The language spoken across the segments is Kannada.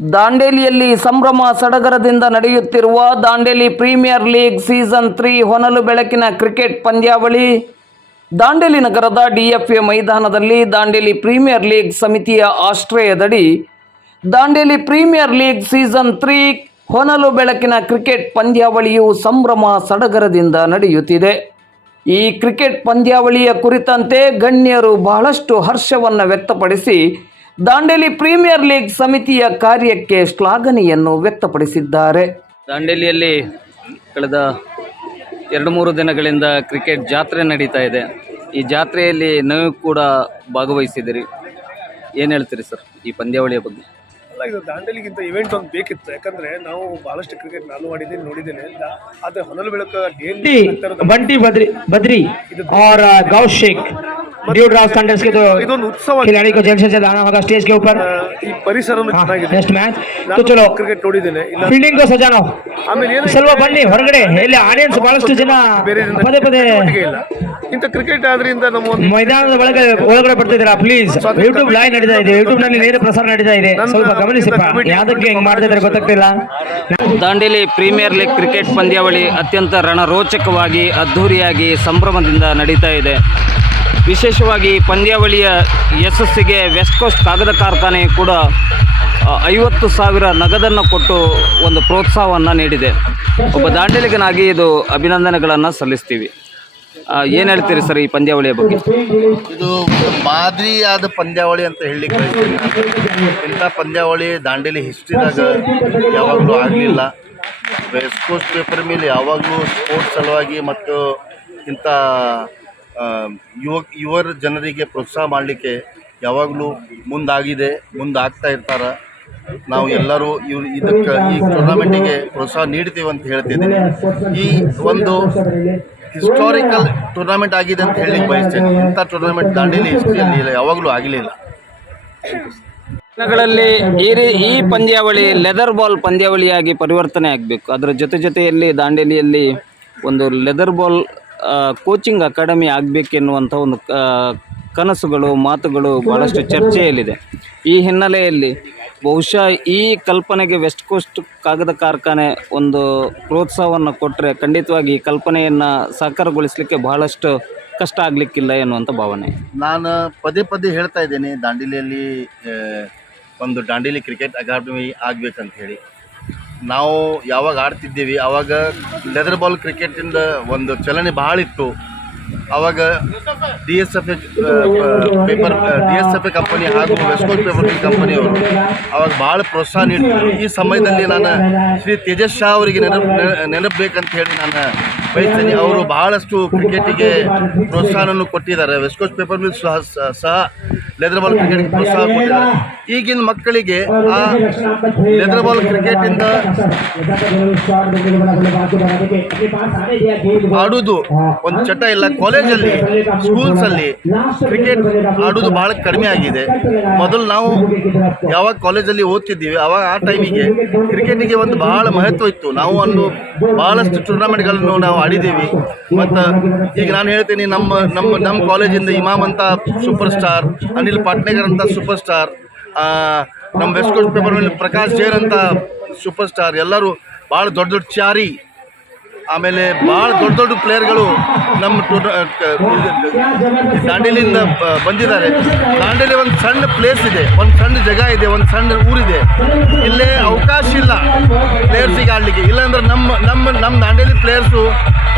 ದಾಂಡೇಲಿಯಲ್ಲಿ ಸಂಭ್ರಮ ಸಡಗರದಿಂದ ನಡೆಯುತ್ತಿರುವ ದಾಂಡೇಲಿ ಪ್ರೀಮಿಯರ್ ಲೀಗ್ ಸೀಸನ್ 3 ಹೊನಲು ಬೆಳಕಿನ ಕ್ರಿಕೆಟ್ ಪಂದ್ಯಾವಳಿ ದಾಂಡೇಲಿ ನಗರದ ಡಿಎಫ್ಎ ಮೈದಾನದಲ್ಲಿ ದಾಂಡೇಲಿ ಪ್ರೀಮಿಯರ್ ಲೀಗ್ ಸಮಿತಿಯ ಆಶ್ರಯದಡಿ ದಾಂಡೇಲಿ ಪ್ರೀಮಿಯರ್ ಲೀಗ್ ಸೀಸನ್ 3 ಹೊನಲು ಬೆಳಕಿನ ಕ್ರಿಕೆಟ್ ಪಂದ್ಯಾವಳಿಯು ಸಂಭ್ರಮ ಸಡಗರದಿಂದ ನಡೆಯುತ್ತಿದೆ. ಈ ಕ್ರಿಕೆಟ್ ಪಂದ್ಯಾವಳಿಯ ಕುರಿತಂತೆ ಗಣ್ಯರು ಬಹಳಷ್ಟು ಹರ್ಷವನ್ನು ವ್ಯಕ್ತಪಡಿಸಿ ದಾಂಡೇಲಿ ಪ್ರೀಮಿಯರ್ ಲೀಗ್ ಸಮಿತಿಯ ಕಾರ್ಯಕ್ಕೆ ಶ್ಲಾಘನೆಯನ್ನು ವ್ಯಕ್ತಪಡಿಸಿದ್ದಾರೆ. ದಾಂಡೇಲಿಯಲ್ಲಿ ಕಳೆದ 2-3 ದಿನಗಳಿಂದ ಕ್ರಿಕೆಟ್ ಜಾತ್ರೆ ನಡೀತಾ ಇದೆ. ಈ ಜಾತ್ರೆಯಲ್ಲಿ ನೀವು ಕೂಡ ಭಾಗವಹಿಸಿದಿರಿ. ಏನು ಹೇಳ್ತೀರಿ ಸರ್ ಈ ಪಂದ್ಯಾವಳಿಯ ಬಗ್ಗೆ? ಅಲ್ಲ, ಇದು ದಾಂಡೇಲಿಗಿಂತ ಇವೆಂಟ್ ಒಂದು ಬೇಕಿತ್ತು. ಯಾಕಂದ್ರೆ ನಾವು ಬಹಳಷ್ಟು ಕ್ರಿಕೆಟ್ ನಾನು ಮಾಡಿದ್ದೀನಿ, ನೋಡಿದ್ದೇನೆ. ಆದರೆ ಹೊನಲು ಬೆಳಕು बंटी बद्री और गाँव शेख ड्यू ड्रॉ स्टैंडर्ड्स के तो ಇದೊಂದು ಉತ್ಸವ. खिलाड़ी को जल्द से लाना होगा स्टेज के ऊपर. ಈ ಪರಿಸರನು ಚೆನ್ನಾಗಿದೆ. नेक्स्ट मैच तो चलो ಕ್ರಿಕೆಟ್ ನೋಡಿದ್ದೇನೆ. ಇಲ್ಲ ಫೀಲ್ಡಿಂಗ್ को सजाना ಆಮೇಲೆ ಏನು ಸ್ವಲ್ಪ ಬನ್ನಿ ಹೊರಗಡೆ. ಇಲ್ಲಿ ಆಡಿಯನ್ಸ್ ಬಹಳಷ್ಟು ಜನ ಪದೇ ಪದೇ ಇಲ್ಲ. ಇಂಥ ಕ್ರಿಕೆಟ್ ಆದ್ರಿಂದ ನಮ್ಮ ಒಂದು ಮೈದಾನದ ಒಳಗಡೆ ಬರ್ತಿದ್ದೀರಾ ಪ್ಲೀಸ್. ಯೂಟ್ಯೂಬ್ ಲೈವ್ ನಡೀತಾ ಇದೆ, ಯೂಟ್ಯೂಬ್ ನಲ್ಲಿ ನೇರ ಪ್ರಸಾರ ನಡೀತಾ ಇದೆ. ಸ್ವಲ್ಪ ಗಮನಿಸಿಪ್ಪ, ಯಾವ್ದಕ್ಕೆ ಹೆಂಗ್ ಮಾಡ್ತಿದ್ರೆ ಗೊತ್ತಾಗ್ತಿಲ್ಲ. ದಾಂಡೇಲಿ ಪ್ರೀಮಿಯರ್ ಲೀಗ್ ಕ್ರಿಕೆಟ್ ಪಂದ್ಯಾವಳಿ ಅತ್ಯಂತ ರಣರೋಚಕವಾಗಿ ಅದ್ಧೂರಿಯಾಗಿ ಸಂಭ್ರಮದಿಂದ ನಡೀತಾ ಇದೆ. ವಿಶೇಷವಾಗಿ ಪಂದ್ಯಾವಳಿಯ ಯಶಸ್ಸಿಗೆ ವೆಸ್ಟ್ ಕೋಸ್ಟ್ ಕಾಗದ ಕಾರ್ಖಾನೆ ಕೂಡ 50,000 ನಗದನ್ನು ಕೊಟ್ಟು ಒಂದು ಪ್ರೋತ್ಸಾಹವನ್ನು ನೀಡಿದೆ. ಒಬ್ಬ ದಾಂಡೇಲಿಗನಾಗಿ ಇದು ಅಭಿನಂದನೆಗಳನ್ನು ಸಲ್ಲಿಸ್ತೀವಿ. ಏನು ಹೇಳ್ತೀರಿ ಸರ್ ಈ ಪಂದ್ಯಾವಳಿಯ ಬಗ್ಗೆ? ಇದು ಮಾದರಿಯಾದ ಪಂದ್ಯಾವಳಿ ಅಂತ ಹೇಳಲಿಕ್ಕೆ ಬಯಸ್ತೀನಿ. ಇಂಥ ಪಂದ್ಯಾವಳಿ ದಾಂಡೇಲಿ ಹಿಸ್ಟ್ರಿದಾಗ ಯಾವಾಗಲೂ ಆಗಲಿಲ್ಲ. ವೆಸ್ಟ್ ಕೋಸ್ಟ್ ಪೇಪರ್ ಮೇಲೆ ಯಾವಾಗಲೂ ಸ್ಪೋರ್ಟ್ಸ್ ಸಲುವಾಗಿ ಮತ್ತು ಇಂಥ ಯುವರ ಜನರಿಗೆ ಪ್ರೋತ್ಸಾಹ ಮಾಡಲಿಕ್ಕೆ ಯಾವಾಗಲೂ ಮುಂದಾಗ್ತಾ ಇರ್ತಾರೆ. ನಾವು ಎಲ್ಲರೂ ಈ ಟೂರ್ನಮೆಂಟಿಗೆ ಪ್ರೋತ್ಸಾಹ ನೀಡ್ತೀವಿ ಅಂತ ಹೇಳ್ತಿದ್ದೀನಿ. ಈ ಒಂದು ಹಿಸ್ಟಾರಿಕಲ್ ಟೂರ್ನಮೆಂಟ್ ಆಗಿದೆ ಅಂತ ಹೇಳಲಿಕ್ಕೆ ಬಯಸ್ತೇನೆ. ಇಂಥ ಟೂರ್ನಮೆಂಟ್ ದಾಂಡೇಲಿ ಹಿಸ್ಟ್ರಿಯಲ್ಲಿ ಯಾವಾಗಲೂ ಆಗಲಿಲ್ಲ. ದಿನಗಳಲ್ಲಿ ಈ ಪಂದ್ಯಾವಳಿ ಲೆದರ್ ಬಾಲ್ ಪಂದ್ಯಾವಳಿಯಾಗಿ ಪರಿವರ್ತನೆ ಆಗಬೇಕು. ಅದರ ಜೊತೆಯಲ್ಲಿ ದಾಂಡೇಲಿಯಲ್ಲಿ ಒಂದು ಲೆದರ್ ಬಾಲ್ ಕೋಚಿಂಗ್ ಅಕಾಡೆಮಿ ಆಗಬೇಕೆನ್ನುವಂಥ ಒಂದು ಕನಸುಗಳು ಮಾತುಗಳು ಭಾಳಷ್ಟು ಚರ್ಚೆಯಲ್ಲಿದೆ. ಈ ಹಿನ್ನೆಲೆಯಲ್ಲಿ ಬಹುಶಃ ಈ ಕಲ್ಪನೆಗೆ ವೆಸ್ಟ್ ಕೋಸ್ಟ್ ಕಾಗದ ಕಾರ್ಖಾನೆ ಒಂದು ಪ್ರೋತ್ಸಾಹವನ್ನು ಕೊಟ್ಟರೆ ಖಂಡಿತವಾಗಿ ಈ ಕಲ್ಪನೆಯನ್ನು ಸಾಕಾರಗೊಳಿಸಲಿಕ್ಕೆ ಬಹಳಷ್ಟು ಕಷ್ಟ ಆಗಲಿಕ್ಕಿಲ್ಲ ಎನ್ನುವಂಥ ಭಾವನೆ. ನಾನು ಪದೇ ಹೇಳ್ತಾ ಇದ್ದೇನೆ, ದಾಂಡೇಲಿಯಲ್ಲಿ ಒಂದು ದಾಂಡೇಲಿ ಕ್ರಿಕೆಟ್ ಅಕಾಡೆಮಿ ಆಗಬೇಕಂತ ಹೇಳಿ. ನಾವು ಯಾವಾಗ ಆಡ್ತಿದ್ದೀವಿ ಆವಾಗ ಲೆದರ್ ಬಾಲ್ ಕ್ರಿಕೆಟಿಂದ ಒಂದು ಚಲನೆ ಭಾಳ ಇತ್ತು. ಆವಾಗ DSFA ಕಂಪನಿ ಹಾಗೂ ವೆಸ್ಟ್ ಕೋಸ್ಟ್ ಪೇಪರ್ ಕಂಪನಿಯವರು ಆವಾಗ ಭಾಳ ಪ್ರೋತ್ಸಾಹ ನೀಡಿದರು. ಈ ಸಮಯದಲ್ಲಿ ನಾನು ಶ್ರೀ ತೇಜಸ್ ಶಾ ಅವರಿಗೆ ನೆನಪಬೇಕಂತ ಹೇಳಿ ನಾನು ಬಯಸ್ತೇನೆ. ಅವರು ಬಹಳಷ್ಟು ಕ್ರಿಕೆಟಿಗೆ ಪ್ರೋತ್ಸಾಹವನ್ನು ಕೊಟ್ಟಿದ್ದಾರೆ. ವೆಸ್ಟ್ ಕೋಸ್ಟ್ ಪೇಪರ್ ಮಿಲ್ ಸಹ ಲೆದರ್ ಬಾಲ್ ಕ್ರಿಕೆಟ್ಗೆ ಪ್ರೋತ್ಸಾಹ ಕೊಟ್ಟಿದ್ದಾರೆ. ಈಗಿನ ಮಕ್ಕಳಿಗೆ ಆ ಲೆದರ್ ಬಾಲ್ ಕ್ರಿಕೆಟಿಂದ ಆಡೋದು ಒಂದು ಚಟ ಇಲ್ಲ. ಕಾಲೇಜಲ್ಲಿ ಸ್ಕೂಲ್ಸಲ್ಲಿ ಕ್ರಿಕೆಟ್ ಆಡೋದು ಭಾಳ ಕಡಿಮೆ ಆಗಿದೆ. ಮೊದಲು ನಾವು ಯಾವಾಗ ಕಾಲೇಜಲ್ಲಿ ಓದ್ತಿದ್ದೀವಿ ಆವಾಗ ಆ ಟೈಮಿಗೆ ಕ್ರಿಕೆಟಿಗೆ ಒಂದು ಭಾಳ ಮಹತ್ವ ಇತ್ತು. ನಾವು ಒಂದು ಭಾಳಷ್ಟು ಟೂರ್ನಮೆಂಟ್ಗಳನ್ನು ನಾವು ಆಡಿದ್ದೀವಿ. ಮತ್ತು ಈಗ ನಾನು ಹೇಳ್ತೀನಿ, ನಮ್ಮ ಕಾಲೇಜಿಂದ ಇಮಾಮ್ ಅಂತ ಸೂಪರ್ ಸ್ಟಾರ್, ಅನಿಲ್ ಪಾಟ್ನೇಕರ್ ಅಂತ ಸೂಪರ್ ಸ್ಟಾರ್, ನಮ್ಮ ವೆಸ್ಟ್ ಕೋಸ್ಟ್ ಪೇಪರ್ ಮೇಲೆ ಪ್ರಕಾಶ್ ಜೈನ್ ಅಂತ ಸೂಪರ್ ಸ್ಟಾರ್, ಎಲ್ಲರೂ ಭಾಳ ದೊಡ್ಡ ಚಾರಿ, ಆಮೇಲೆ ಭಾಳ ದೊಡ್ಡ ಪ್ಲೇಯರ್ಗಳು ನಮ್ಮ ದಾಂಡೇಲಿಯಿಂದ ಬಂದಿದ್ದಾರೆ. ದಾಂಡೇಲಿ ಒಂದು ಸಣ್ಣ ಪ್ಲೇಸ್ ಇದೆ, ಒಂದು ಸಣ್ಣ ಜಾಗ ಇದೆ, ಒಂದು ಸಣ್ಣ ಊರಿದೆ. ಇಲ್ಲೇ ಅವಕಾಶ ಇಲ್ಲ ಪ್ಲೇಯರ್ಸಿಗೆ ಆಡಲಿಕ್ಕೆ. ಇಲ್ಲಾಂದ್ರೆ ನಮ್ಮ Dandeli players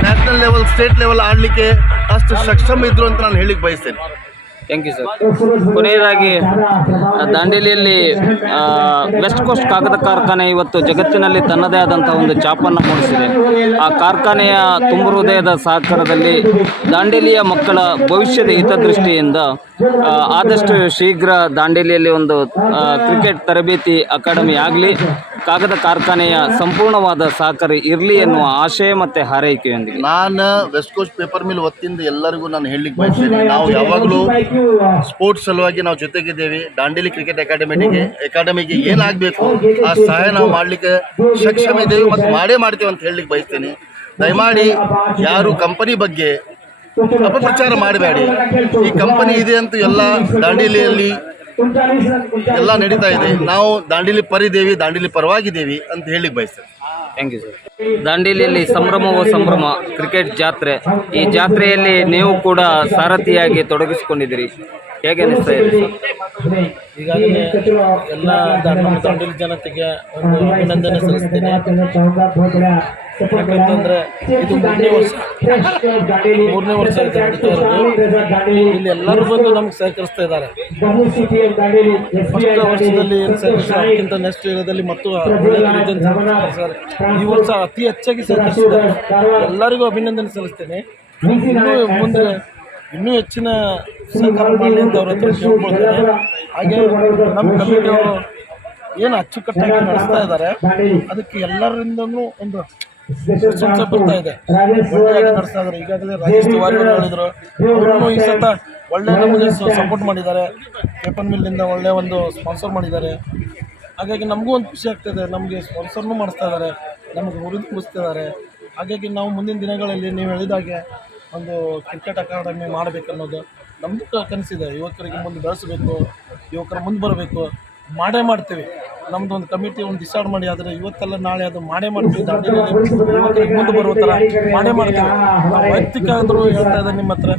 national level, state level ಆಡಲಿಕ್ಕೆ ಅಷ್ಟು ಸಕ್ಷಮ ಇದ್ರು ಅಂತ ನಾನು ಹೇಳಿಕ್ಕೆ ಬಯಸ್ತೇನೆ. Thank you sir. ಕೊನೆಯದಾಗಿ ದಾಂಡೇಲಿಯಲ್ಲಿ ವೆಸ್ಟ್ ಕೋಸ್ಟ್ ಕಾಗದ ಕಾರ್ಖಾನೆ ಇವತ್ತು ಜಗತ್ತಿನಲ್ಲಿ ತನ್ನದೇ ಆದಂಥ ಒಂದು ಛಾಪನ್ನು ಮೂಡಿಸಿದೆ. ಆ ಕಾರ್ಖಾನೆಯ ತುಂಬ ಹೃದಯದ ಸಹಕಾರದಲ್ಲಿ ದಾಂಡೇಲಿಯ ಮಕ್ಕಳ ಭವಿಷ್ಯದ ಹಿತದೃಷ್ಟಿಯಿಂದ ಆದಷ್ಟು ಶೀಘ್ರ ದಾಂಡೇಲಿಯಲ್ಲಿ ಒಂದು ಕ್ರಿಕೆಟ್ ತರಬೇತಿ ಅಕಾಡೆಮಿ ಆಗಲಿ, ಕಾಗದ ಕಾರ್ಖಾನೆಯ ಸಂಪೂರ್ಣವಾದ ಸಹಕಾರ ಇರಲಿ ಎನ್ನುವ ಆಶಯ ಮತ್ತು ಹಾರೈಕೆಯೊಂದಿಗೆ ನಾನು ವೆಸ್ಟ್ ಕೋಸ್ಟ್ ಪೇಪರ್ ಮಿಲ್ ವತಿಯಿಂದ ಎಲ್ಲರಿಗೂ ನಾನು ಹೇಳಲಿಕ್ಕೆ ಬಯಸ್ತೇನೆ, ನಾವು ಯಾವಾಗಲೂ ಸ್ಪೋರ್ಟ್ಸ್ ಸಲುವಾಗಿ ನಾವು ಜೊತೆಗಿದ್ದೇವೆ. ದಾಂಡೇಲಿ ಕ್ರಿಕೆಟ್ ಅಕಾಡೆಮಿಗೆ ಏನಾಗಬೇಕು ಆ ಸಹಾಯ ನಾವು ಮಾಡಲಿಕ್ಕೆ ಸಕ್ಷಮ ಇದ್ದೇವೆ ಮತ್ತು ಮಾಡೇ ಮಾಡ್ತೇವೆ ಅಂತ ಹೇಳಲಿಕ್ಕೆ ಬಯಸ್ತೇನೆ. ದಯಮಾಡಿ ಯಾರು ಕಂಪನಿ ಬಗ್ಗೆ ಅಪಪ್ರಚಾರ ಮಾಡಬೇಡಿ. ಈ ಕಂಪನಿ ಇದೆ ಅಂತ ಎಲ್ಲ ದಾಂಡೇಲಿಯಲ್ಲಿ ಎಲ್ಲ ನಡೀತಾ ಇದೆ. ನಾವು ದಾಂಡೇಲಿ ಪರಿದೇವಿ, ದಾಂಡೇಲಿ ಪರವಾಗಿದ್ದೇವೆ ಅಂತ ಹೇಳಿಕ್ಕೆ ಬಯಸ್ತೇವೆ. Thank you sir. ದಾಂಡೇಲಿಯಲ್ಲಿ ಸಂಭ್ರಮವೋ ಸಂಭ್ರಮ ಕ್ರಿಕೆಟ್ ಜಾತ್ರೆ. ಈ ಜಾತ್ರೆಯಲ್ಲಿ ನೀವು ಕೂಡ ಸಾರಥಿಯಾಗಿ ತೊಡಗಿಸಿಕೊಂಡಿದ್ದೀರಿ, ಹೇಗೆ ಅನಿಸ್ತಾ ಇದೆ ಸರ್? ಈಗಾಗಲೇ ಎಲ್ಲ ದಾಂಡೇಲಿ ಜನತೆಗೆ ಒಂದು ಅಭಿನಂದನೆ ಸಲ್ಲಿಸ್ತೇನೆ. ಯಾಕಂತಂದರೆ ಇದು ಮೂರನೇ ವರ್ಷ ನಡೀತಾ ಇರೋದು. ಇಲ್ಲಿ ಎಲ್ಲರೂ ಬಂದು ನಮ್ಗೆ ಸಹಕರಿಸ್ತಾ ಇದ್ದಾರೆ. ಫಸ್ಟ್ ವರ್ಷದಲ್ಲಿ ಏನು ಸಹಕರಿಸಿದ್ದಾರೆ ಅದಕ್ಕಿಂತ ನೆಕ್ಸ್ಟ್ ಇರೋದಲ್ಲಿ ಮತ್ತು ಒಳ್ಳೆಯ ರೀತಿಯಿಂದ ಸಹಕರಿಸಿದ್ದಾರೆ. ಈ ವರ್ಷ ಅತಿ ಹೆಚ್ಚಾಗಿ ಸಹಕರಿಸಿದ್ದಾರೆ. ಎಲ್ಲರಿಗೂ ಅಭಿನಂದನೆ ಸಲ್ಲಿಸ್ತೇನೆ. ಮುಂದೆ ಇನ್ನೂ ಹೆಚ್ಚಿನ ಸಹಕಾರ ಮಾಡಲಿ ಅಂತ ಅವ್ರ ಹತ್ರ ಕೇಳ್ಕೊಳ್ತಾರೆ. ಹಾಗೆ ನಮ್ಮ ಕಮಿಟಿಯವರು ಏನು ಅಚ್ಚುಕಟ್ಟಾಗಿ ನಡೆಸ್ತಾ ಇದ್ದಾರೆ, ಅದಕ್ಕೆ ಎಲ್ಲರಿಂದನೂ ಒಂದು ಪ್ರಶಂಸೆ ಬರ್ತಾ ಇದೆ. ಒಳ್ಳೆಯಾಗಿ ನಡೆಸ್ತಾ ಇದ್ದಾರೆ. ಈಗಾಗಲೇ ರಾಜೇಶ್ ತಿವಾರಿ ಅವರು ಹೇಳಿದರು, ಅವರು ಈ ಸತ ಒಳ್ಳೆ ನಮಗೆ ಸಪೋರ್ಟ್ ಮಾಡಿದ್ದಾರೆ. ಪೇಪರ್ ಮಿಲ್ನಿಂದ ಒಳ್ಳೆಯ ಒಂದು ಸ್ಪಾನ್ಸರ್ ಮಾಡಿದ್ದಾರೆ. ಹಾಗಾಗಿ ನಮಗೂ ಒಂದು ಖುಷಿ ಆಗ್ತಾಯಿದೆ. ನಮಗೆ ಸ್ಪಾನ್ಸರ್ನೂ ಮಾಡಿಸ್ತಾ ಇದ್ದಾರೆ, ನಮಗೆ ಹುರಿದು ತುಂಬಿಸ್ತಿದ್ದಾರೆ. ಹಾಗಾಗಿ ನಾವು ಮುಂದಿನ ದಿನಗಳಲ್ಲಿ ನೀವು ಹೇಳಿದಾಗೆ ಒಂದು ಕ್ರಿಕೆಟ್ ಅಕಾಡೆಮಿ ಮಾಡಬೇಕನ್ನೋದು ನಮ್ಮದು ಕನಸಿದೆ. ಯುವಕರಿಗೆ ಮುಂದೆ ಬೆಳೆಸಬೇಕು, ಯುವಕರು ಮುಂದೆ ಬರಬೇಕು, ಮಾಡೇ ಮಾಡ್ತೀವಿ. ನಮ್ಮದು ಒಂದು ಕಮಿಟಿ ಒಂದು ಡಿಸೈಡ್ ಮಾಡಿ, ಆದರೆ ಇವತ್ತೆಲ್ಲ ನಾಳೆ ಅದು ಮಾಡೇ ಮಾಡ್ತೀವಿ. ದಾಂಡೇಲಿಯಲ್ಲಿ ಯುವಕರಿಗೆ ಮುಂದೆ ಬರುವ ಥರ ಮಾಡೇ ಮಾಡ್ತೀವಿ. ನಾವು ವೈಯಕ್ತಿಕ ಅಂದರೂ ಹೇಳ್ತಾ ಇದ್ದಾರೆ ನಿಮ್ಮ ಹತ್ರ,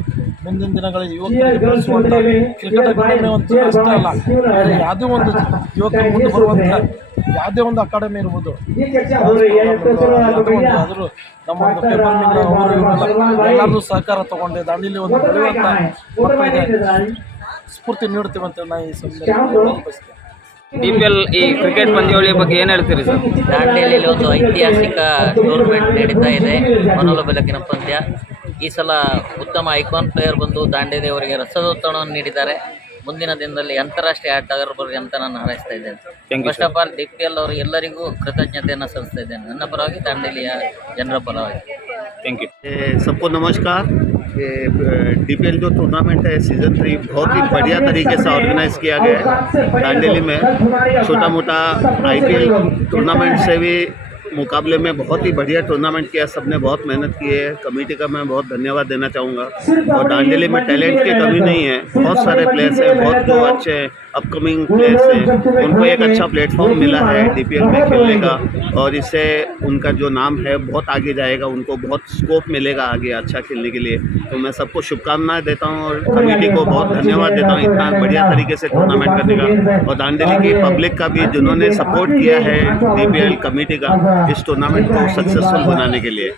ಮುಂದಿನ ದಿನಗಳಲ್ಲಿ ಯುವಕರಿಗೆ ಬೆಳೆಸುವಂಥ ಕ್ರಿಕೆಟ್ ಅಕಾಡೆಮಿ ಒಂದು ಅಷ್ಟೇ ಅಲ್ಲ, ಬೇರೆ ಯಾವುದೇ ಒಂದು ಯುವಕರು ಮುಂದೆ ಬರುವಂಥ ಯಾವುದೇ ಒಂದು ಅಕಾಡೆಮಿ ಇರ್ಬೋದು, ಆದರೂ ನಮ್ಮ ಒಂದು ಪೇಪರ್ ಮಿಲ್ ಅವರು ಎಲ್ಲರೂ ಸಹಕಾರ ತಗೊಂಡು ದಾಂಡೇಲಿ ಒಂದು ಬೆಳೆಯುವಂಥ ಮಕ್ಕಳಿಗೆ ಸ್ಫೂರ್ತಿ ನೀಡ್ತೀವಿ ಅಂತ ನಾನು ಈ ಸಂದರ್ಭದಲ್ಲಿ ಬಯಸ್ತೇನೆ. DPL ಈ ಕ್ರಿಕೆಟ್ ಪಂದ್ಯಾವಳಿಯ ಬಗ್ಗೆ ಏನು ಹೇಳ್ತೀರಿ ಸರ್? ದಾಂಡೇಲಿಯಲ್ಲಿ ಒಂದು ಐತಿಹಾಸಿಕ ಟೂರ್ನಮೆಂಟ್ ನಡೀತಾ ಇದೆ, ಹೊನಲು ಬೆಳಕಿನ ಪಂದ್ಯ. ಈ ಸಲ ಉತ್ತಮ ಐಕಾನ್ ಪ್ಲೇಯರ್ ಬಂದು ದಾಂಡೇಲಿ ಅವರಿಗೆ ರಸದೌತಣವನ್ನು ನೀಡಿದ್ದಾರೆ. ಮುಂದಿನ ದಿನದಲ್ಲಿ ಅಂತಾರಾಷ್ಟ್ರೀಯ ಆಟಗಾರರು ಬರಲಿ ಅಂತ ನಾನು ಹಾರೈಸ್ತಾ ಇದ್ದೇನೆ. ಫಸ್ಟ್ ಆಫ್ ಆಲ್ DPL ಅವರು ಎಲ್ಲರಿಗೂ ಕೃತಜ್ಞತೆಯನ್ನು ಸಲ್ಲಿಸ್ತಾ ಇದ್ದೇನೆ, ನನ್ನ ಪರವಾಗಿ, ದಾಂಡೇಲಿಯ ಜನರ ಪರವಾಗಿ. Thank you. सबको नमस्कार। ये DPL जो टूर्नामेंट है सीज़न 3 बहुत ही बढ़िया तरीके से ऑर्गेनाइज़ किया गया है दांडेली में। छोटा मोटा IPL टूर्नामेंट से भी मुकाबले में बहुत ही बढ़िया टूर्नामेंट किया, सबने बहुत मेहनत की है। कमेटी का मैं बहुत धन्यवाद देना चाहूँगा। और दांडेली में टैलेंट की कमी नहीं है, बहुत सारे प्लेयर्स हैं, बहुत जो अच्छे अपकमिंग प्लेयर्स हैं, उनको एक अच्छा प्लेटफॉर्म मिला है DPL में खेलने का, और इससे उनका जो नाम है बहुत आगे जाएगा, उनको बहुत स्कोप मिलेगा आगे अच्छा खेलने के लिए। तो मैं सबको शुभकामनाएं देता हूं और कमेटी को बहुत धन्यवाद देता हूं इतना बढ़िया तरीके से टूर्नामेंट करने का, और दांडेली की पब्लिक का भी जिन्होंने सपोर्ट किया है DPL कमेटी का इस टूर्नामेंट को सक्सेसफुल बनाने के लिए।